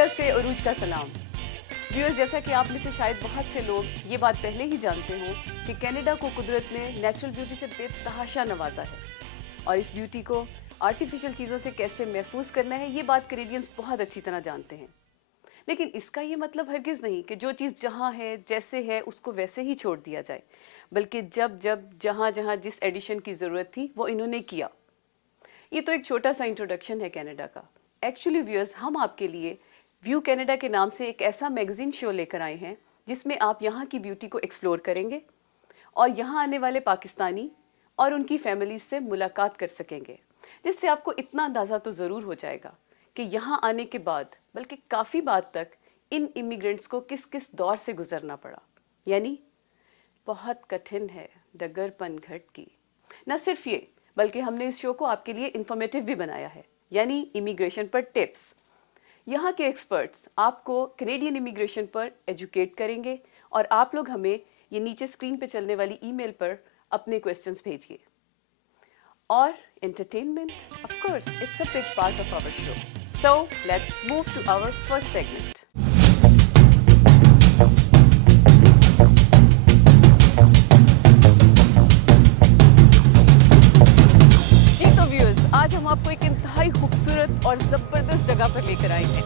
Canada سے عروج کا سلام. ویورز، جیسا کہ آپ میں سے شاید بہت سے لوگ یہ بات پہلے ہی جانتے ہوں کہ کینیڈا کو قدرت نے نیچرل بیوٹی سے بے تحاشا نوازا ہے، اور اس بیوٹی کو آرٹیفیشل چیزوں سے کیسے محفوظ کرنا ہے یہ بات کینیڈینز بہت اچھی طرح جانتے ہیں. لیکن اس کا یہ مطلب ہرگز نہیں کہ جو چیز جہاں ہے جیسے ہے اس کو ویسے ہی چھوڑ دیا جائے، بلکہ جب جہاں جس ایڈیشن کی ضرورت تھی وہ انہوں نے کیا. یہ تو ایک چھوٹا سا انٹروڈکشن ہے کینیڈا کا. ایکچولی ویورز، ہم آپ کے لیے ویو کینیڈا کے نام سے ایک ایسا میگزین شو لے کر آئے ہیں جس میں آپ یہاں کی بیوٹی کو ایکسپلور کریں گے اور یہاں آنے والے پاکستانی اور ان کی فیملیز سے ملاقات کر سکیں گے، جس سے آپ کو اتنا اندازہ تو ضرور ہو جائے گا کہ یہاں آنے کے بعد بلکہ کافی بعد تک ان امیگرینٹس کو کس کس دور سے گزرنا پڑا. یعنی بہت کٹھن ہے ڈگر پن گھٹ کی. نہ صرف یہ بلکہ ہم نے اس شو کو آپ کے لیے انفارمیٹیو بھی بنایا ہے، یعنی امیگریشن پر ٹپس. یہاں کے ایکسپرٹس آپ کو کینیڈین امیگریشن پر ایجوکیٹ کریں گے اور آپ لوگ ہمیں یہ نیچے اسکرین پہ چلنے والی ای میل پر اپنے کویسچنس بھیجیے. اور entertainment of course it's a big part of our show. So let's move to our first segment. آج ہم آپ کو ایک انتہائی خوبصورت اور زبردست جگہ پر لے کر آئے ہیں.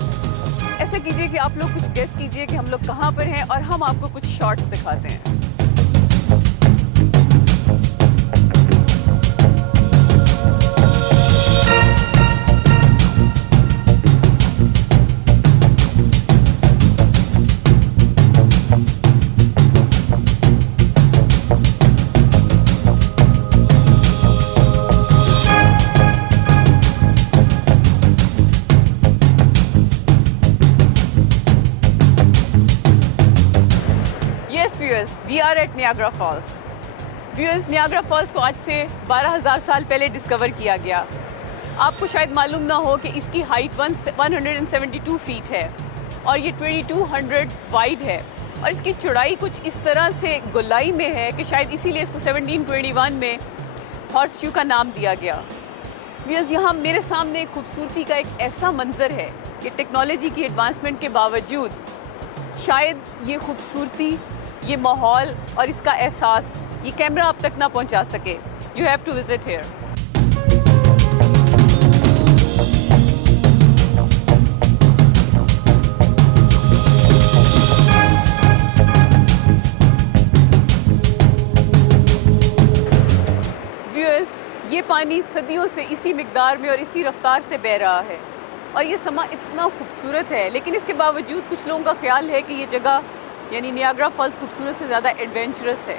ایسا کیجئے کہ آپ لوگ کچھ گیس کیجئے کہ ہم لوگ کہاں پر ہیں اور ہم آپ کو کچھ شارٹس دکھاتے ہیں. We are at Niagara Falls. Viewers, Niagara Falls کو آج سے 12,000 سال پہلے ڈسکور کیا گیا. آپ کو شاید معلوم نہ ہو کہ اس کی ہائٹ 172 فیٹ ہے اور یہ 2200 وائڈ ہے، اور اس کی چوڑائی کچھ اس طرح سے گولائی میں ہے کہ شاید اسی لیے اس کو 1721 میں ہارس شو کا نام دیا گیا. Viewers, یہاں میرے سامنے ایک خوبصورتی کا ایک ایسا منظر ہے کہ ٹیکنالوجی کی ایڈوانسمنٹ کے باوجود شاید یہ خوبصورتی، یہ ماحول اور اس کا احساس یہ کیمرہ آپ تک نہ پہنچا سکے. You have to visit here. Viewers, یہ پانی صدیوں سے اسی مقدار میں اور اسی رفتار سے بہہ رہا ہے اور یہ سما اتنا خوبصورت ہے، لیکن اس کے باوجود کچھ لوگوں کا خیال ہے کہ یہ جگہ یعنی نیاگرا فالز خوبصورت سے زیادہ ایڈونچرس ہے.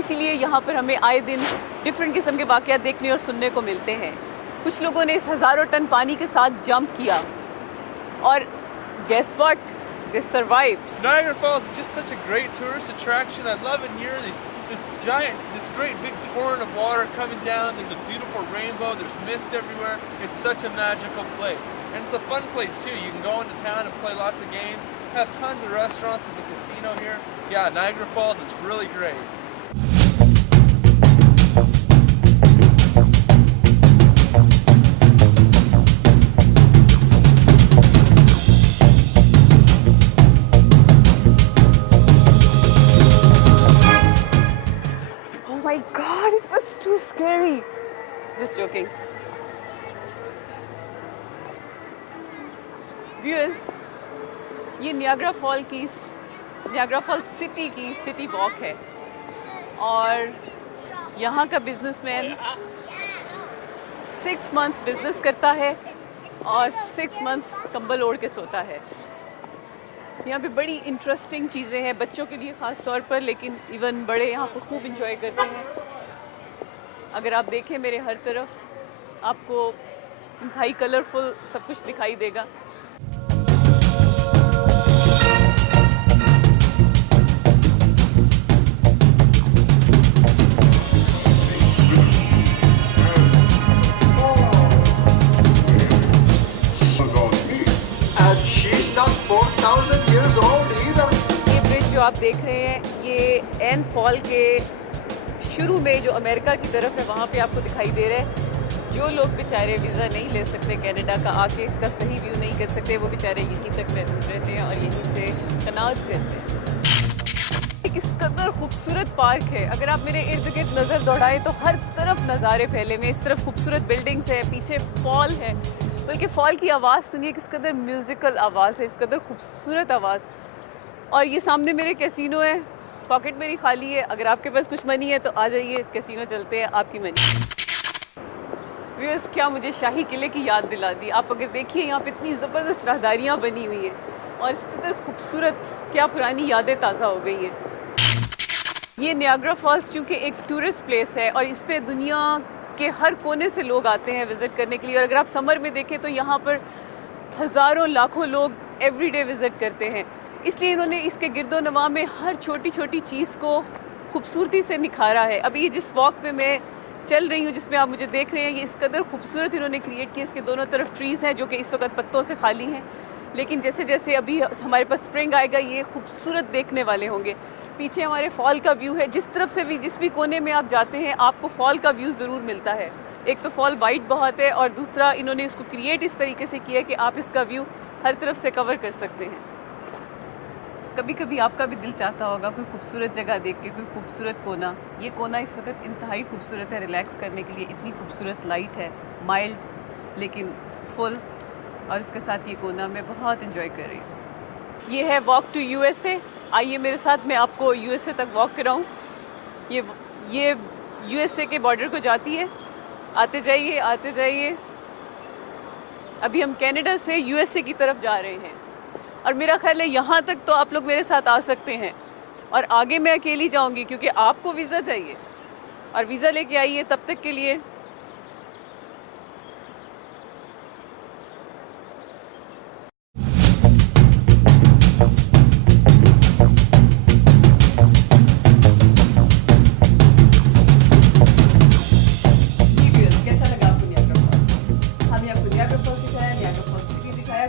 اسی لیے یہاں پر ہمیں آئے دن ڈفرینٹ قسم کے واقعات دیکھنے اور سننے کو ملتے ہیں. کچھ لوگوں نے اس ہزاروں ٹن پانی کے ساتھ جمپ کیا اور guess what, they survived. Niagara Falls is just such a great tourist attraction. I love it here. This great big torrent of water coming down. There's a beautiful rainbow. There's mist everywhere. It's such a magical place. And it's a fun place too. You can go into town and play lots of games. Have tons of restaurants. There's a casino here. Yeah, Niagara Falls is really great. Oh my God, it was too scary. Just joking. Viewers, یہ Niagara فال city کی city walk ہے اور یہاں کا business man 6 months business کرتا ہے اور 6 months کمبل اوڑھ کے سوتا ہے. یہاں پہ بڑی انٹرسٹنگ چیزیں ہیں بچوں کے لیے خاص طور پر، لیکن ایون بڑے یہاں پہ خوب انجوائے کرتے ہیں. اگر آپ دیکھیں میرے ہر طرف آپ کو انتہائی کلرفل سب کچھ دکھائی دے گا. یہ برج جو آپ دیکھ رہے ہیں یہ این فال کے شروع میں جو امریکہ کی طرف ہے وہاں پہ آپ کو دکھائی دے رہا ہے. जो लोग बेचारे वीज़ा नहीं ले सकते कनाडा का, आके इसका सही व्यू नहीं कर सकते, वो बेचारे यहीं तक महदूद रहते हैं और यहीं से कनाज करते हैं। एक इस कदर खूबसूरत पार्क है, अगर आप मेरे इर्द गिर्द नज़र दौड़ाएं तो हर तरफ नज़ारे फैले हुए, इस तरफ खूबसूरत बिल्डिंग्स है, पीछे फॉल है, बल्कि फॉल की आवाज़ सुनिए, किस कदर म्यूज़िकल आवाज़ है, इस कदर खूबसूरत आवाज़। और ये सामने मेरे कैसीनो है, पॉकेट मेरी खाली है, अगर आपके पास कुछ मनी है तो आ जाइए, कैसीनो चलते हैं, आपकी मनी। व्यूअर्स, क्या मुझे शाही किले की याद दिला दी। आप अगर देखिए यहाँ पे इतनी ज़बरदस्त राहदारियाँ बनी हुई हैं और इस कदर खूबसूरत, क्या पुरानी यादें ताज़ा हो गई हैं। ये नियाग्रा फॉल्स चूँकि एक टूरिस्ट प्लेस है और इस पे दुनिया के हर कोने से लोग आते हैं विज़िट करने के लिए, और अगर आप समर में देखें तो यहाँ पर हज़ारों लाखों लोग एवरीडे विज़िट करते हैं। इसलिए इन्होंने इसके गिरदो नवा में हर छोटी छोटी चीज़ को खूबसूरती से निखारा है। अभी ये जिस वॉक पे मैं चल रही हूँ, जिसमें आप मुझे देख रहे हैं, ये इस कदर खूबसूरत इन्होंने क्रिएट किया। इसके दोनों तरफ ट्रीज़ हैं जो कि इस वक्त पत्तों से खाली हैं, लेकिन जैसे जैसे अभी हमारे पास स्प्रिंग आएगा ये खूबसूरत देखने वाले होंगे। पीछे हमारे फॉल का व्यू है, जिस तरफ से भी जिस भी कोने में आप जाते हैं आपको फॉल का व्यू ज़रूर मिलता है। एक तो फॉल वाइट बहुत है और दूसरा इन्होंने इसको क्रिएट इस तरीके से किया है कि आप इसका व्यू हर तरफ से कवर कर सकते हैं। कभी कभी आपका भी दिल चाहता होगा कोई खूबसूरत जगह देख के, कोई खूबसूरत कोना। ये कोना इस वक्त इंतहाई खूबसूरत है रिलैक्स करने के लिए, इतनी खूबसूरत लाइट है, माइल्ड लेकिन फुल, और इसके साथ ये कोना मैं बहुत इन्जॉय कर रही हूँ। ये है वॉक टू यूएसए। आइए मेरे साथ, मैं आपको यूएसए तक वॉक कराऊँ। ये यूएसए के बॉर्डर को जाती है। आते जाइए आते जाइए। अभी हम कनाडा से यूएसए की तरफ जा रहे हैं और मेरा ख्याल है यहाँ तक तो आप लोग मेरे साथ आ सकते हैं, और आगे मैं अकेली जाऊँगी क्योंकि आपको वीज़ा चाहिए, और वीज़ा लेके आइए तब तक के लिए।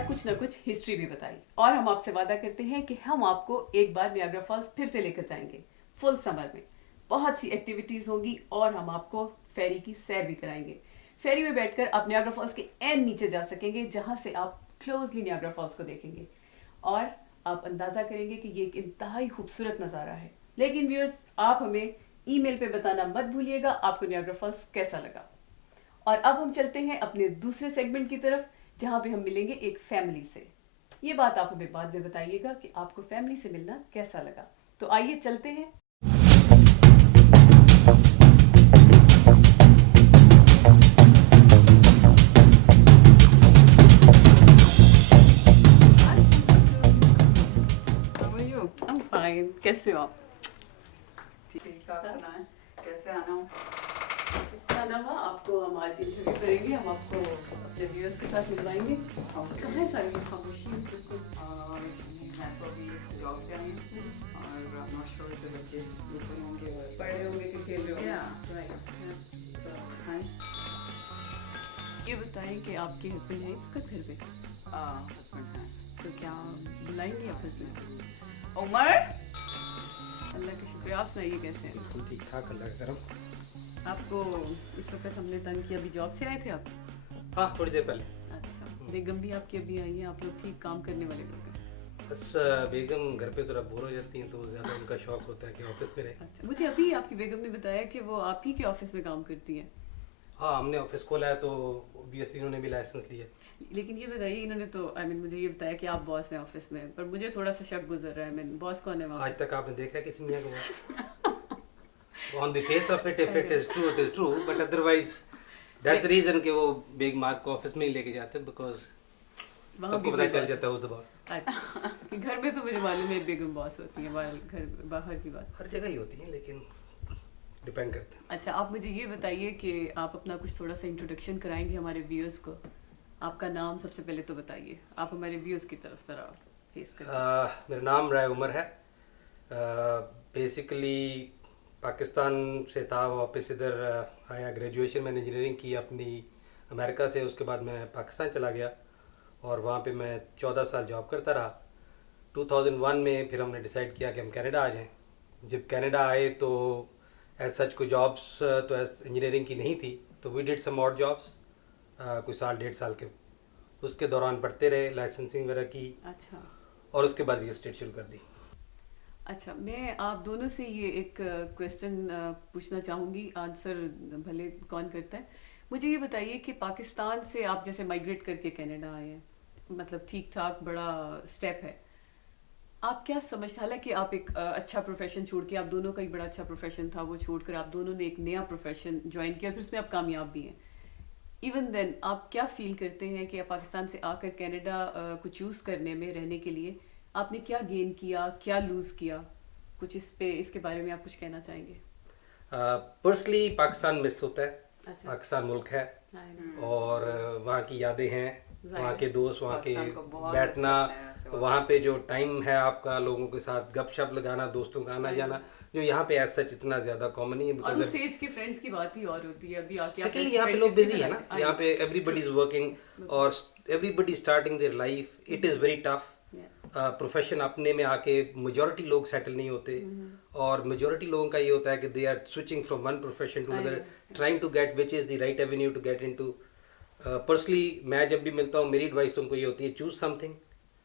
कुछ ना कुछ हिस्ट्री भी बताई, और हम आपसे वादा करते हैं कि हम आपको एक बार नियाग्रा फॉल्स फिर से लेकर जाएंगे फुल समर में। बहुत सी एक्टिविटीज होंगी और हम आपको फेरी की सैर भी कराएंगे। फेरी में बैठकर आप नियाग्रा फॉल्स के एंड नीचे जा सकेंगे, जहां से आप क्लोजली नियाग्रा फॉल्स को देखेंगे और आप अंदाजा करेंगे कि ये एक इंतहाई खूबसूरत नज़ारा है। लेकिन व्यूअर्स, आप हमें ईमेल पे बताना मत भूलिएगा आपको नियाग्रा फॉल्स कैसा लगा। और अब हम चलते हैं अपने दूसरे सेगमेंट की तरफ, जहाँ पे हम मिलेंगे एक फैमिली से। ये बात आप हमें बाद में बताइएगा कि आपको फैमिली से मिलना कैसा लगा। तो आइए चलते हैं। I'm fine. कैसे हो आप? ठीक, आप सुनाएं, कैसे आना हो? सनावा, आपको हम आज इंटरव्यू करेंगे, हम आपको अपने व्यूअर्स के साथ मिलवाएंगे। कहाँ है सारी खामोशी? मैं तो अभी जॉब से आई हूँ और नॉट श्योर के बच्चे बिल्कुल होंगे और पढ़ रहे होंगे कि खेल रहे होंगे? राइट। तो ये बताएं कि आपके हस्बैंड हैं इस वक्त घर पे? हस्बैंड हैं। तो क्या बुलाएंगे आप हस्बैंड? उमर, अल्लाह का शुक्र। आप सुनाइए कैसे हैं? ठीक ठाक, अल्लाह का करम। आपको इस वक्त हमने तंग किया, अभी जॉब से आए थे आप? हाँ, थोड़ी देर पहले। अच्छा, बेगम भी आपकी अभी आई हैं, आप लोग ठीक काम करने वाले लोग हैं। बस बेगम घर पे थोड़ा बोर हो जाती हैं तो ज़्यादा उनका शौक होता है कि ऑफिस में रहे। अच्छा, मुझे अभी आपकी बेगम ने बताया कि वो आप ही के ऑफिस में काम करती हैं। हाँ, हमने ऑफिस खोला है तो ऑब्वियसली उन्होंने भी लाइसेंस लिया। लेकिन ये बताइए, इन्होंने तो मुझे ये बताया कि आप बॉस हैं ऑफिस में, पर मुझे थोड़ा सा शक गुजर रहा है। बॉस कौन है वहाँ? आज तक आपने देखा है किसी मियाँ को boss? On the face of it, if it is true, but otherwise that's the reason कि वो बेगम को ऑफिस में ही लेके जाते हैं, बिकॉज सबको पता चल जाता है उस बॉस। अच्छा, कि घर में तो मुझे मालूम है बेगम बॉस होती है, घर बाहर की बात हर जगह ही होती है, लेकिन डिपेंड करता है। अच्छा, आप मुझे ये बताइए कि आप अपना कुछ थोड़ा सा इंट्रोडक्शन कराएंगे हमारे व्यूअर्स को। आपका नाम सबसे पहले तो बताइए, आप हमारे व्यूअर्स की तरफ जरा फेस करें। मेरा नाम राय उमर है। बेसिकली पाकिस्तान से था, वापस इधर आया। ग्रेजुएशन मैंने इंजीनियरिंग की अपनी अमेरिका से, उसके बाद मैं पाकिस्तान चला गया और वहाँ पे मैं 14 साल जॉब करता रहा। 2001 में फिर हमने डिसाइड किया कि हम कनाडा आ जाएं। जब कनाडा आए तो एज सच कोई जॉब्स तो एज इंजीनियरिंग की नहीं थी, तो we did some odd jobs कोई साल 1.5 साल के, उसके दौरान पढ़ते रहे, लाइसेंसिंग वगैरह की अच्छा और उसके बाद रियल एस्टेट शुरू कर दी। अच्छा, मैं आप दोनों से ये एक क्वेश्चन पूछना चाहूँगी, आंसर भले कौन करता है। मुझे ये बताइए कि पाकिस्तान से आप जैसे माइग्रेट करके कनाडा आए हैं, मतलब ठीक ठाक बड़ा स्टेप है, आप क्या समझते, हालांकि आप एक अच्छा प्रोफेशन छोड़ के, आप दोनों का एक बड़ा अच्छा प्रोफेशन था, वो छोड़कर आप दोनों ने एक नया प्रोफेशन ज्वाइन किया, फिर उसमें आप कामयाब भी हैं, इवन देन आप क्या फील करते हैं कि आप पाकिस्तान से आकर कनाडा को चूज़ करने में रहने के लिए आपने क्या गेन किया, क्या लूज़ किया, कुछ इसके बारे में आप कुछ कहना चाहेंगे? पर्सनली पाकिस्तान मिस होता है। अच्छा। पाकिस्तान मुल्क है हाँ, और वहाँ की यादें हैं, वहाँ के दोस्त, वहाँ के पाकिस्तान को बहुत बैठना, मिस करते हैं वैसे वहाँ। वहाँ पे जो टाइम है आपका लोगों के साथ गपशप लगाना, दोस्तों का आना जाना, जो यहाँ पे ऐसा इतना ज़्यादा कॉमन नहीं है। और उस एज के फ्रेंड्स की बात ही और होती है। अभी आके आप सेकेंडली ऐसी यहाँ पे लोग friendships बिजी है ना, बनाते हैं। यहाँ पे एवरीबडी इज वर्किंग और everybody starting their life, it is very tough. Profession अपने में आके मेजॉरिटी लोग सेटल नहीं होते और मेजॉरिटी लोगों का ये होता है कि they are switching from one profession to another, trying to get which is the right avenue to get into. Personally मैं जब भी मिलता हूँ, मेरी एडवाइस उनको ये होती है, choose something,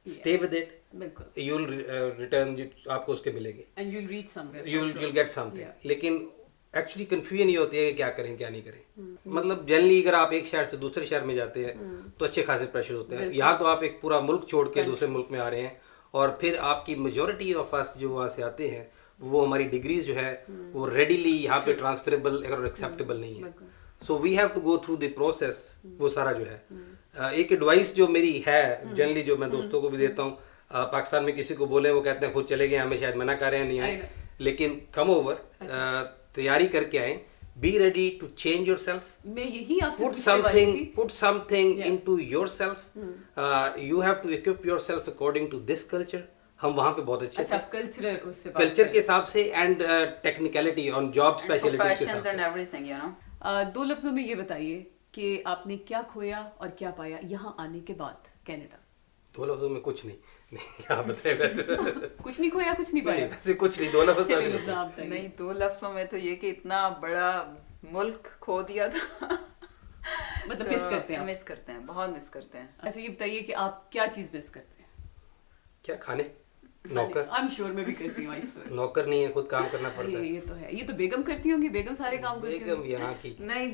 stay with it, बिल्कुल, यू विल रिटर्न, आपको उसके मिलेंगे, and you will reach somewhere, you will get something. लेकिन एक्चुअली कन्फ्यूजन ये होती है कि क्या करें क्या नहीं करें। मतलब जनरली अगर आप एक शहर से दूसरे शहर में जाते हैं तो अच्छे खासे प्रेशर होते हैं। यहाँ तो आप एक पूरा मुल्क छोड़ के दूसरे मुल्क में आ रहे हैं और फिर आपकी मेजॉरिटी ऑफ अस जो वहाँ से आते हैं वो हमारी डिग्रीज जो है वो रेडीली यहाँ पे ट्रांसफरेबल और एक्सेप्टेबल नहीं है। So we have to go through the process, वो सारा जो है। एक एडवाइस जो मेरी है जनरली, जो मैं दोस्तों को भी देता हूँ, पाकिस्तान में किसी को बोले वो कहते हैं खुद चले गए, हमें शायद मना कर रहे हैं नहीं आए, लेकिन कम ओवर तैयारी करके आए, be ready to change yourself, मैं यही आपसे put पूछने वाली थी। put something into yourself. You have to equip yourself according to this culture. हम वहाँ पे बहुत अच्छे अच्छा, थे कल्चरल उससे बात कल्चर करें। के हिसाब से and technicality on job specialities के हिसाब Professions and से। everything, you know. दो लफ्जों में ये बताइए कि आपने क्या खोया और क्या पाया यहाँ आने के बाद कनाडा? दो लफ्जों में कुछ नहीं, यहाँ बताए वैसे कुछ नहीं खोया, कुछ नहीं पाया। वैसे कुछ नहीं, दो लफ्ज चलिए लुब्ना, आप बताइए। नहीं, 2 लफ्जों में तो ये कि इतना बड़ा मुल्क खो दिया था। मतलब मिस करते हैं आप? मिस करते हैं, बहुत मिस करते हैं। अच्छा, ये बताइए कि आप क्या चीज मिस करते हैं? क्या खाने, नौकर, आई एम श्योर मैं भी करती हूँ, I swear। नौकर नहीं है, खुद काम करना पड़ता है। ये तो है, ये तो बेगम करती होंगी, बेगम सारे काम करती बेगम होंगी। यहाँ की नहीं,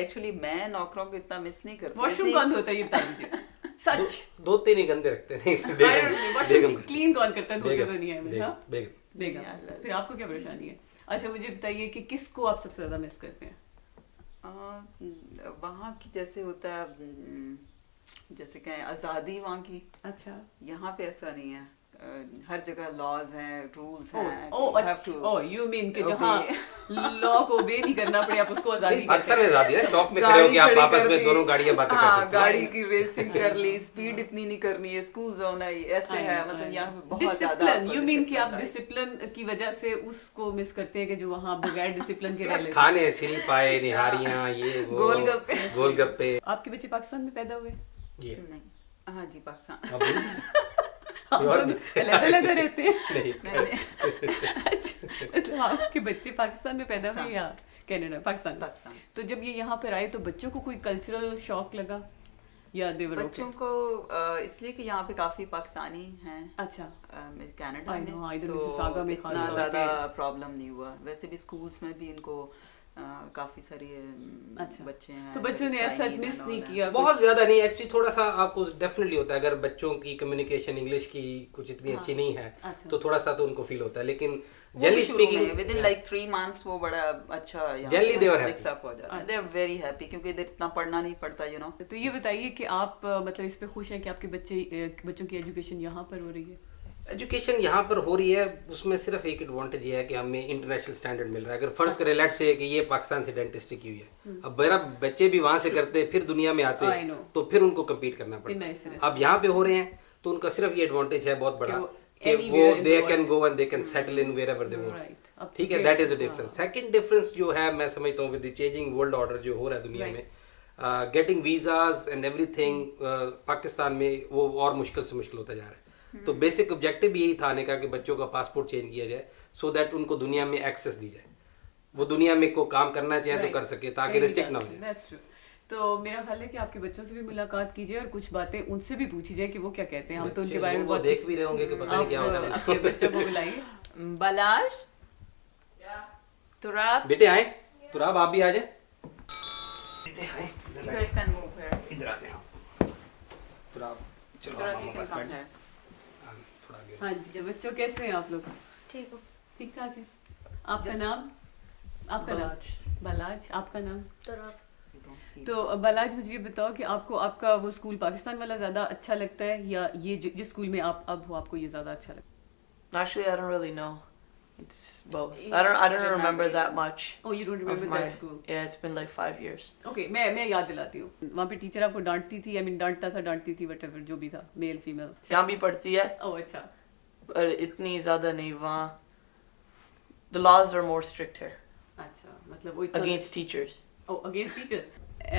एक्चुअली मैं नौकरों को इतना मिस नहीं करती। वॉशरूम कौन धोता है ये बता दीजिए, सच। दो तीन ही गंदे रखते हैं, नहीं बेगम वॉशरूम क्लीन कौन करता है? धोते तो नहीं है बेगम, हाँ? बेगम। बेगम। फिर आपको क्या परेशानी है? अच्छा, मुझे बताइए कि किसको आप सबसे ज्यादा मिस करते हैं? वहाँ की जैसे होता है, जैसे कहें आज़ादी वहाँ की, अच्छा, यहाँ पे ऐसा नहीं है। हर जगह लॉज हैं, रूल्स ओ हैं, ओ you have अच्छा, to ओ यू मीन कि obey. जहाँ लॉ को obey नहीं करना पड़े आप उसको आजादी अक्सर कहते में हैं। आजादी है, चौक में खड़े गाड़ी होके आप खड़ी आपस कर में दी। दोनों गाड़ियां बातें कर हाँ, सकते हैं। गाड़ी की रेसिंग कर ली, स्पीड इतनी नहीं करनी है, स्कूल जोन है, ऐसे है, मतलब यहाँ पे बहुत ज्यादा डिसिप्लिन, यू मीन कि आप discipline है। डिसिप्लिन की वजह से उसको मिस करते हैं कि जो वहाँ बगैर डिसिप्लिन के रह बस लेते हैं। खाने, सिरी पाए, निहारियां, ये वो गोलगप्पे। गोलगप्पे। आपके बच्चे पाकिस्तान में पैदा हुए? ये नहीं, हाँ जी, पाकिस्तान। अब और भी अलग-अलग रहते हैं। नहीं, अच्छा, मतलब आपके बच्चे पाकिस्तान में पैदा हुए या कनाडा? पाकिस्तान। पाकिस्तान। तो जब ये यहाँ पर आए तो बच्चों को कोई कल्चरल शॉक लगा या दे वर बच्चों ओके? को इसलिए कि यहाँ पे काफी पाकिस्तानी हैं अच्छा, कनाडा I know, में, इधर तो मिसिसागा में खास इतना तौर ज्यादा पे। प्रॉब्लम नहीं हुआ। वैसे भी स्कूल्स में भी इनको काफी सारे अच्छा, बच्चे हैं, तो बच्चों ने Chinese such and miss all नहीं that. किया बहुत ज्यादा नहीं, एक्चुअली थोड़ा सा आपको डेफिनेटली होता है, अगर बच्चों की कम्युनिकेशन इंग्लिश की कुछ इतनी अच्छी नहीं है अच्छा। तो थोड़ा सा तो उनको फील होता है, लेकिन वो जनरली भी शुरू में स्पीकिंग within like 3 months वो बड़ा अच्छा Generally they were happy. mix up हो जाता है। They are very happy क्योंकि इधर इतना पढ़ना नहीं पड़ता, you know। तो ये बताइए कि आप मतलब इस पे खुश हैं कि आपके बच्चों की एजुकेशन यहाँ पर हो रही है? एजुकेशन यहाँ पर हो रही है, उसमें सिर्फ एक एडवांटेज ये है कि हमें इंटरनेशनल स्टैंडर्ड मिल रहा है। अगर फर्ज करें लेट्स से कि ये पाकिस्तान से डेंटिस्ट्री की हुई है, अब मेरा बच्चे भी वहाँ से करते फिर दुनिया में आते I know. तो फिर उनको कम्पीट करना पड़ता nice, है। nice. अब यहाँ पे हो रहे हैं तो उनका सिर्फ ये एडवांटेज है बहुत बड़ा वो कि वो anywhere in they the can world. Go and they can settle in wherever they want. Right. अब ठीक है, तो दैट इज अ फिर- डिफरेंस। सेकंड डिफरेंस जो है मैं समझता हूँ with the changing world order जो हो रहा है दुनिया Right. में, getting visas and everything Pakistan में वो और मुश्किल से मुश्किल होता जा रहा है। तो बेसिक ऑब्जेक्टिव यही था आने का कि बच्चों का पासपोर्ट चेंज किया जाए सो दैट उनको दुनिया में एक्सेस दी जाए, वो दुनिया में को काम करना चाहे तो Right. कर सके ताकि Very रिस्ट्रिक्ट ना हो interesting. जाए। That's true. تو میرا خیال ہے کہ آپ کے بچوں سے بھی ملاقات کیجیے اور کچھ باتیں ان سے بھی پوچھی جائے کہ وہ کیا کہتے ہیں. ہم تو ان کے بارے میں بہت دیکھ بھی رہے ہوں گے کہ پتہ نہیں کیا ہوتا ہے. اپنے بچوں کو بلائیے. بلاش تراب, بیٹے آئے, تراب آپ بھی آ جائیں. بیٹے آئے, you guys can move here. ادھر آ جائیں. تراب چلو Turab, you mama can pass come بیٹھ. here. تھوڑا آگے. ہاں جی بچوں کیسے ہیں آپ لوگ؟ ٹھیک ہو. ٹھیک ٹھاک ہے. آپ کا نام؟ آپ کا نام بلاج. آپ کا نام؟ تو بلاج مجھے یہ بتاؤ کہ آپ کو آپ کا وہ اسکول پاکستان والا زیادہ اچھا لگتا ہے یا یہ جس اسکول میں آپ اب ہو آپ کو یہ زیادہ اچھا لگتا ہے؟ Actually, I don't really know. It's both. I don't remember that much. Oh, you don't of remember my that school? Yeah, it's been like 5 years. Okay میں یاد دلاتی ہوں. وہاں پہ ٹیچر آپ کو ڈانٹتی تھی, ڈانٹتا تھا, ڈانٹتی تھی, وٹ ایور جو بھی تھا, میل فیمیل. یہاں بھی پڑھتی ہے او اچھا. پر اتنی زیادہ نہیں وہاں. The laws are more strict here اچھا مطلب وہ against teachers. Against teachers.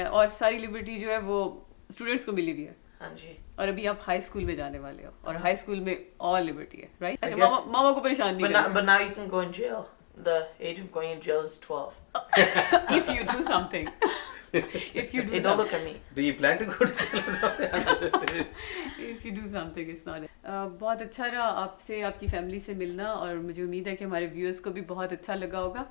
اور ساری لبرٹی جو ہے وہ اسٹوڈینٹس کو ملی ہوئی ہے. ہاں جی. اور ابھی آپ ہائی اسکول میں جانے والے ہو اور ہائی اسکول میں آل لبرٹی ہے, رائٹ؟ اچھا ماما کو پریشان نہیں کرنا. But now you can go in jail. The age of going in jail is 12. If you do something. If you do Hey, don't look at me. Do you plan to go to jail? If you do something, it's not. بہت اچھا رہا آپ سے, آپ کی family سے ملنا, اور مجھے امید ہے کہ ہمارے ویورس کو بھی بہت اچھا لگا ہوگا.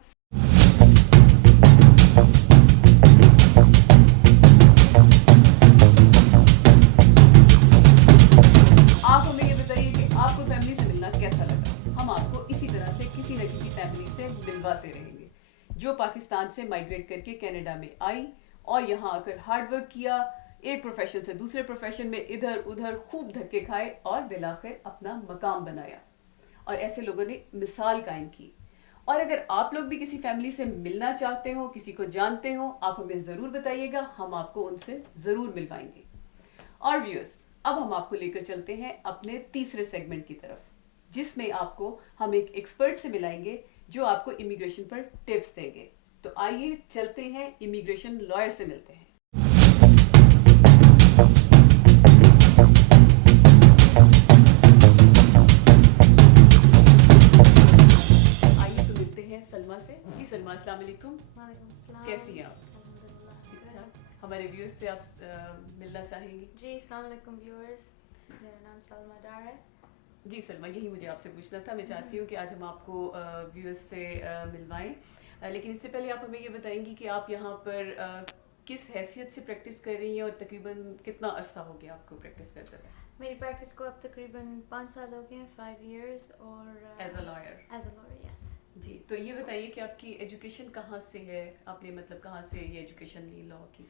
آپ ہمیں یہ بتائیے کہ آپ کو فیملی سے ملنا کیسا لگا. ہم آپ کو اسی طرح سے کسی نہ کسی فیملی سے ملواتے رہیں گے جو پاکستان سے مائگریٹ کر کے کینیڈا میں آئی اور یہاں آ کر ہارڈ ورک کیا, ایک پروفیشن سے دوسرے پروفیشن میں ادھر ادھر خوب دھکے کھائے اور بالآخر اپنا مقام بنایا, اور ایسے لوگوں نے مثال قائم کی. اور اگر آپ لوگ بھی کسی فیملی سے ملنا چاہتے ہو, کسی کو جانتے ہو, آپ ہمیں ضرور بتائیے گا, ہم آپ کو ان سے ضرور ملوائیں گے. اور ویورس, اب ہم آپ کو لے کر چلتے ہیں اپنے تیسرے سیگمنٹ کی طرف, جس میں آپ کو ہم ایک ایکسپرٹ سے ملائیں گے جو آپ کو امیگریشن پر ٹپس دیں گے. تو آئیے چلتے ہیں امیگریشن لائر سے ملتے ہیں. آئیے تو ملتے ہیں سلمیٰ سے. جی سلمیٰ, السلام علیکم. وعلیکم السلام. کیسی ہیں آپ؟ الحمدللہ. ٹھیک ٹھاک. ہمارے ویورز سے آپ ملنا چاہیں گی؟ جی السلام علیکم ویورز, میرا نام سلمیٰ ڈار ہے. جی سلمیٰ, یہی مجھے آپ سے پوچھنا تھا. میں چاہتی ہوں کہ آج ہم آپ کو ویورز سے ملوائیں, لیکن اس سے پہلے آپ ہمیں یہ بتائیں گی کہ آپ یہاں پر کس حیثیت سے پریکٹس کر رہی ہیں اور تقریباً کتنا عرصہ ہو گیا آپ کو پریکٹس کرتے ہوئے؟ میری پریکٹس کو اب تقریباً 5 سال ہو گئے ہیں, 5 ایئرس. اور as a lawyer. As a lawyer, yes. جی, تو یہ بتائیے کہ آپ کی ایجوکیشن کہاں سے ہے, آپ نے مطلب کہاں سے یہ ایجوکیشن لی لاء کی؟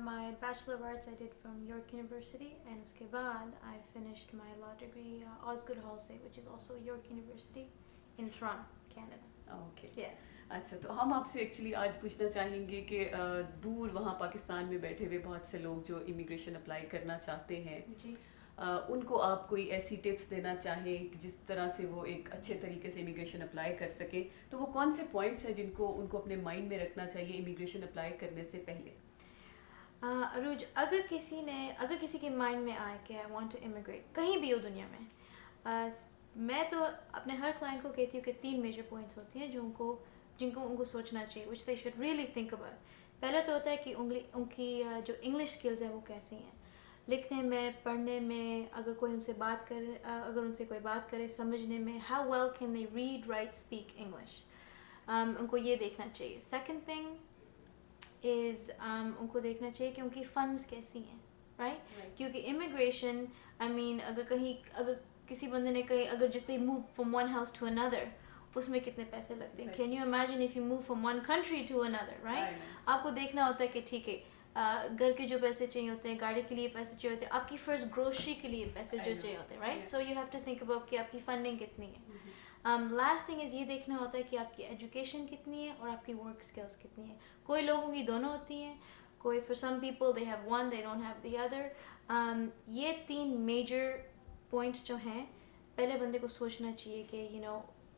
My Bachelor of Arts I did from York University, and uske baad I finished my law degree Osgoode Hall se, which is also York University in Toronto, Canada. Okay. Yeah. اچھا, تو ہم آپ سے actually آج پوچھنا چاہیں گے کہ دور وہاں پاکستان میں بیٹھے ہوئے بہت سے لوگ جو امیگریشن اپلائی کرنا چاہتے ہیں, جی. ان کو آپ کوئی ایسی ٹپس دینا چاہیں جس طرح سے وہ ایک اچھے طریقے سے امیگریشن اپلائی کر سکیں, تو وہ کون سے پوائنٹس ہیں جن کو ان کو اپنے مائنڈ میں رکھنا چاہیے امیگریشن اپلائی کرنے سے پہلے؟ عروج, اگر کسی کے مائنڈ میں آئے کہ آئی وانٹ ٹو امیگریٹ کہیں بھی ہو دنیا میں, میں تو اپنے ہر کلائنٹ کو کہتی ہوں کہ 3 میجر پوائنٹس ہوتے ہیں جن کو ان کو سوچنا چاہیے, which they should really think about. پہلا تو ہوتا ہے کہ ان کی جو انگلش اسکلز ہیں وہ کیسی ہیں, لکھنے میں, پڑھنے میں, اگر کوئی ان سے کوئی بات کرے سمجھنے میں, how well can they read, write, speak English. ان کو یہ دیکھنا چاہیے. سیکنڈ تھنگ از ان کو دیکھنا چاہیے کہ ان کی فنڈس کیسی ہیں, رائٹ. کیونکہ امیگریشن, آئی مین اگر کسی بندے نے اگر جس they move from one house to another, اس میں کتنے پیسے لگتے ہیں. Can you imagine if you move from one country to another, right. آپ کو دیکھنا ہوتا ہے کہ ٹھیک ہے, گھر کے جو پیسے چاہیے ہوتے ہیں, گاڑی کے لیے پیسے چاہیے ہوتے ہیں, آپ کی فرسٹ گروسری کے لیے پیسے جو چاہیے ہوتے ہیں, right. So you have to think about کہ آپ کی فنڈنگ کتنی ہے. لاسٹ تھنگ از یہ دیکھنا ہوتا ہے کہ آپ کی ایجوکیشن کتنی ہے اور آپ کی ورک اسکلس کتنی ہے. کوئی لوگوں کی دونوں ہوتی ہیں, کوئی for some people they have one, they don't have the other. یہ 3 میجر پوائنٹس جو ہیں, پہلے بندے کو سوچنا چاہیے کہ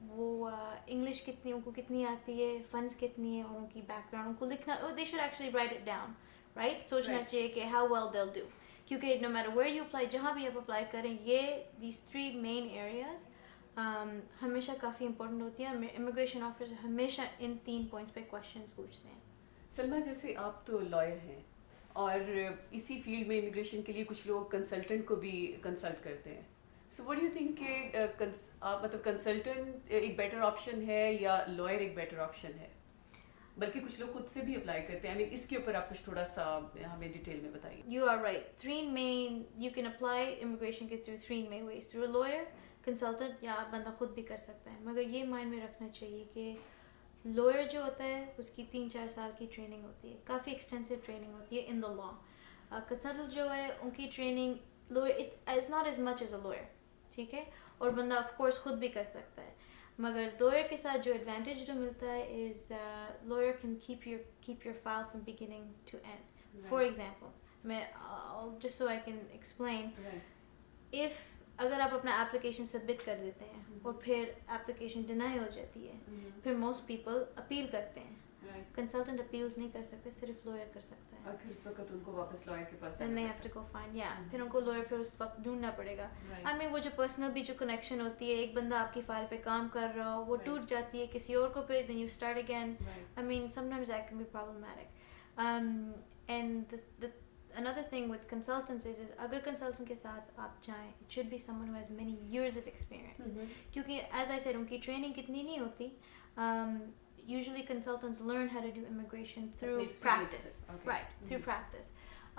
وہ انگلش ان کو کتنی آتی ہے, فنڈس کتنی ہے, اور ان کی بیک گراؤنڈ ان کو لکھنا, they should actually write it down, right. سوچنا چاہیے کہ how well they will do, کیونکہ no matter where you apply, جہاں بھی آپ اپلائی کریں, دیز 3 مین ایریاز ہمیشہ کافی امپورٹنٹ ہوتی ہیں. امیگریشن آفیسر ہمیشہ ان 3 پوائنٹس پہ کویشچنس پوچھتے ہیں. सलमा, जैसे आप तो लॉयर हैं और इसी फील्ड में इमिग्रेशन के लिए कुछ लोग कंसल्टेंट को भी कंसल्ट करते हैं, so what do you think कि आप मतलब कंसल्टेंट एक बेटर ऑप्शन है या लॉयर एक बेटर ऑप्शन है? बल्कि कुछ लोग खुद से भी अप्लाई करते हैं। आई मीन इसके ऊपर आप कुछ थोड़ा सा हमें डिटेल में बताइए। You are right. Three main, you can apply immigration के through three main ways. Through a lawyer, consultant, या बंदा खुद भी कर सकता है। मगर ये माइंड में रखना चाहिए कि लॉयर जो होता है उसकी 3-4 साल की ट्रेनिंग होती है, काफ़ी एक्सटेंसिव ट्रेनिंग होती है इन द लॉ। कंसल्टेंट जो है उनकी training lawyer is not as much as a lawyer, ठीक है, और बंदा ऑफ कोर्स खुद भी कर सकता है। मगर लॉयर के साथ जो एडवांटेज जो मिलता है is lawyer can keep your file from beginning to end. For example, मैं just so I can explain, if अगर आप अपना एप्लीकेशन सबमिट कर देते हैं और फिर एप्लीकेशन डिनाई हो जाती है, फिर मोस्ट पीपल अपील करते हैं। कंसल्टेंट अपील्स नहीं कर सकते, सिर्फ लॉयर कर सकता है। और फिर उस वक्त उनको वापस लॉयर के पास Then they have to go find, yeah, फिर उनको लॉयर फिर उस वक्त ढूंढना पड़ेगा। I mean वो जो पर्सनल भी जो कनेक्शन होती है, एक बंदा आपकी फाइल पे काम कर रहा हो, वो टूट जाती है किसी और को पे, then you start again. I mean sometimes that can be problematic. And the another thing with consultants is अगर consultant के साथ आप जाएं, it should be someone who has many years of experience. क्योंकि as I said उनकी training कितनी नहीं होती. Usually consultants learn how to do immigration through practice, right? Through practice.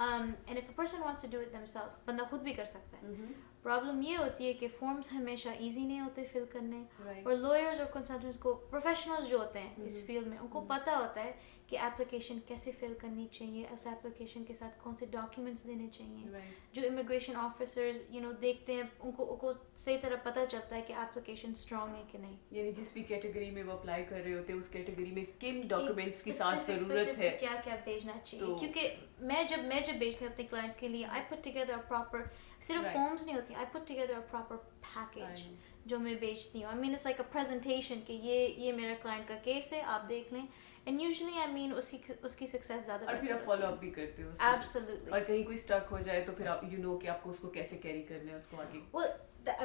And if a person wants to do it themselves, बंदा खुद भी कर सकता है। प्रॉब्लम ये होती है कि फॉर्म्स हमेशा इजी नहीं होते फिल करने, और लॉयर्स और कंसल्टेंट्स को, प्रोफेशनल्स जो होते हैं इस फील्ड में, उनको पता होता है कि एप्लीकेशन कैसे फिल करनी चाहिए, उस एप्लीकेशन के साथ कौन से डॉक्यूमेंट्स देने चाहिए। जो इमिग्रेशन ऑफिसर्स देखते हैं, उनको सही तरह पता चलता है कि एप्लीकेशन स्ट्रॉन्ग है कि नहीं, यानी जिस भी कैटेगरी में वो अप्लाई कर रहे होते हैं उस कैटेगरी में किन डॉक्यूमेंट्स की साथ जरूरत है, क्या क्या भेजना चाहिए। क्योंकि मैं जब भेजती हूँ अपने क्लाइंट्स के लिए, I put together a proper, सिर्फ फॉर्म्स नहीं होती, I put together a proper package जो मैं बेचती हूँ। I mean it's like a presentation कि ये मेरा क्लाइंट का केस है, आप देख लें। एंड यूजुअली आई मीन उसकी सक्सेस ज़्यादा, और फिर आप फॉलो अप भी करते हो। एब्सोल्युटली। और कहीं कोई स्टक हो जाए तो फिर आप कि आपको उसको कैसे कैरी करना है उसको आगे। Well,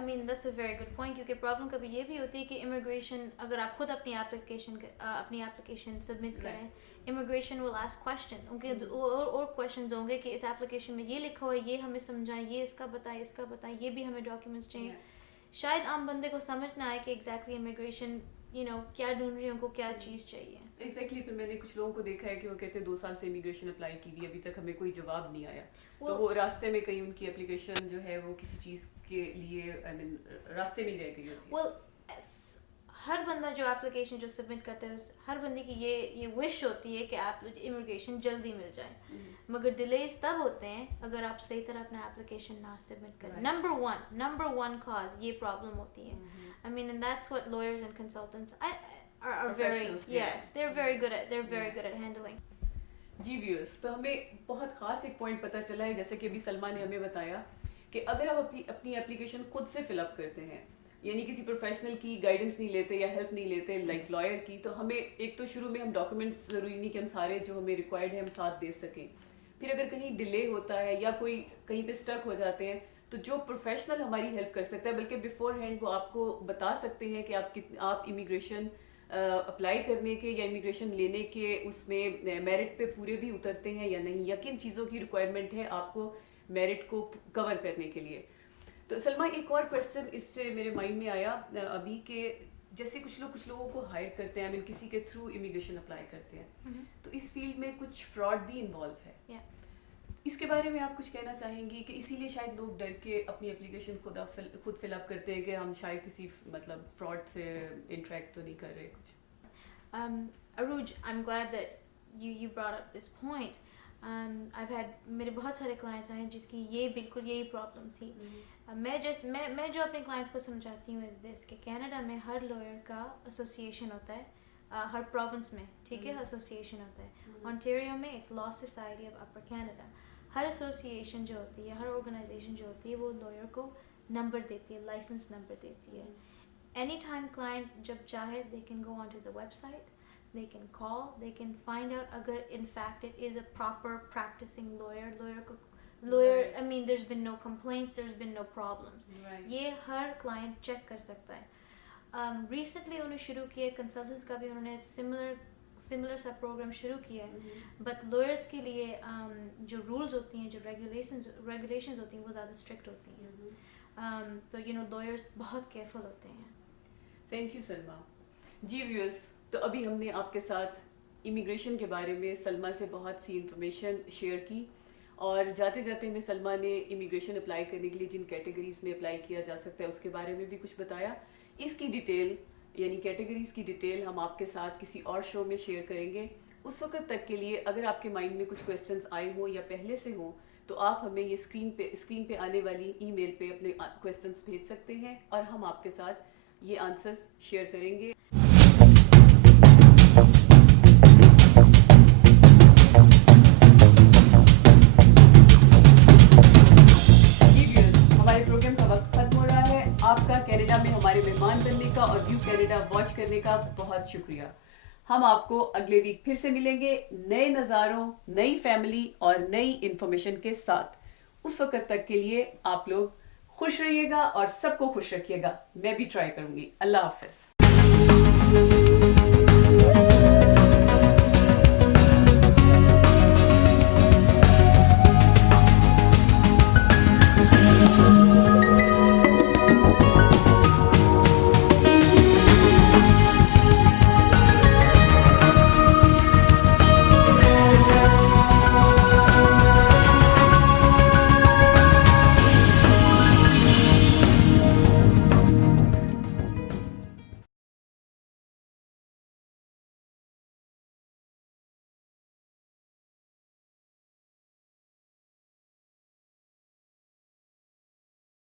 I mean that's a very good point, क्योंकि प्रॉब्लम कभी ये भी होती है कि इमिग्रेशन, अगर आप खुद अपनी एप्लीकेशन सबमिट करें, इमिग्रेशन विल आस्क क्वेश्चन, उनके और क्वेश्चंस होंगे कि इस एप्लीकेशन में ये लिखा हुआ है, ये हमें समझाएं, ये इसका बताएं, ये भी हमें डॉक्यूमेंट्स चाहिए। शायद आम बंदे को समझ ना आए कि एग्जैक्टली इमिग्रेशन क्या ढूंढ रही है, उनको क्या चीज़ चाहिए। एग्जैक्टली। फिर मैंने कुछ लोगों को देखा है कि वो कहते हैं 2 साल से इमिग्रेशन अप्लाई की हुई, अभी तक हमें कोई जवाब नहीं आया। तो वो रास्ते में कहीं उनकी एप्लीकेशन जो है वो किसी चीज़ के लिए रास्ते में ही रह गई होती है। Well, हर बंदा जो एप्लीकेशन जो सबमिट करता है, हर बंदे की ये विश होती है कि आप इमिग्रेशन जल्दी मिल जाए, मगर डिलेज तब होते हैं अगर आप सही तरह अपना एप्लीकेशन ना सबमिट करें। नंबर वन कॉज ये प्रॉब्लम होती है। I mean, and that's what lawyers and consultants are very, yes, they're very good at handling. जी व्यूअर्स, तो हमें बहुत ख़ास एक पॉइंट पता चला है, जैसे कि अभी सलमा ने हमें बताया कि अगर आप अपनी एप्लीकेशन खुद से फिलअप करते हैं, यानी किसी प्रोफेशनल की गाइडेंस नहीं लेते या हेल्प नहीं लेते लाइक लॉयर की, तो हमें एक तो शुरू में हम डॉक्यूमेंट्स ज़रूरी नहीं कि हम सारे जो हमें रिक्वायर्ड है हम साथ दे सकें। फिर अगर कहीं डिले होता है या कोई कहीं पे स्टक हो जाते हैं, तो जो प्रोफेशनल हमारी हेल्प कर सकता है, बल्कि बिफोर हैंड वो आपको बता सकते हैं कि आप इमिग्रेशन अप्लाई करने के या इमिग्रेशन लेने के उसमें मेरिट पे पूरे भी उतरते हैं या नहीं, या किन चीज़ों की रिक्वायरमेंट है आपको मेरिट को कवर करने के लिए। तो सलमा, एक और क्वेश्चन इससे मेरे माइंड में आया अभी के, जैसे कुछ लोगों को हायर करते हैं, किसी के थ्रू इमिग्रेशन अप्लाई करते हैं, तो इस फील्ड में कुछ फ्रॉड भी इन्वॉल्व है। इसके बारे में आप कुछ कहना चाहेंगी कि इसीलिए शायद लोग डर के अपनी एप्लीकेशन खुद फिलअप करते हैं कि हम शायद किसी फ्रॉड से इंटरेक्ट तो नहीं कर रहे कुछ? Aruj, I'm glad that you brought up this point. I've had मेरे बहुत सारे clients आए हैं जिसकी बिल्कुल यही प्रॉब्लम थी। मैं जो अपने clients को समझाती हूँ is this, कि कनाडा में हर लॉयर का एसोसिएशन होता है, हर प्रोविंस में, ठीक है, एसोसिएशन होता है। ऑन्टेरियो में it's law society of upper Canada. Her association जो होती है, हर ऑर्गेनाइजेशन जो होती है, वो लॉयर को नंबर देती है, लाइसेंस नंबर देती है। एनी टाइम क्लाइंट जब चाहे, they can go onto the website, they can call, they can find out अगर in fact it is a proper practicing lawyer, I mean there's been no complaints, there's been no problems. ये हर client check कर सकता है। Recently उन्होंने शुरू किया, consultants का भी उन्होंने similar सिमिलर सा प्रोग्राम शुरू किया है, बट लॉयर्स के लिए जो रूल्स होती हैं, जो रेगुलेशंस होती हैं, वो ज़्यादा स्ट्रिक्ट होती हैं. तो लॉयर्स बहुत केयरफुल होते हैं. Thank you Salma. जी व्यूअर्स, तो अभी हमने आपके साथ इमिग्रेशन के बारे में सलमा से बहुत सी इंफॉर्मेशन शेयर की, और जाते जाते हमें सलमा ने इमिग्रेशन अप्लाई करने के लिए जिन कैटेगरीज़ में अप्लाई किया जा सकता है उसके बारे में भी कुछ बताया. इसकी डिटेल यानी कैटेगरीज़ की डिटेल हम आपके साथ किसी और शो में शेयर करेंगे. उस वक्त तक के लिए अगर आपके माइंड में कुछ क्वेश्चंस आए हों या पहले से हों, तो आप हमें ये स्क्रीन पे आने वाली ईमेल पे अपने क्वेश्चंस भेज सकते हैं और हम आपके साथ ये आंसर्स शेयर करेंगे. हमारे प्रोग्राम का वक्त खत्म हो रहा है. आपका कनाडा में हमारे मेहमान बनने का और व्यू कनाडा वॉच करने का बहुत शुक्रिया. हम आपको अगले वीक फिर से मिलेंगे नए नज़ारों, नई फैमिली और नई इंफॉर्मेशन के साथ. उस वक्त तक के लिए आप लोग खुश रहिएगा और सबको खुश रखिएगा. मैं भी ट्राई करूंगी. अल्लाह हाफिज.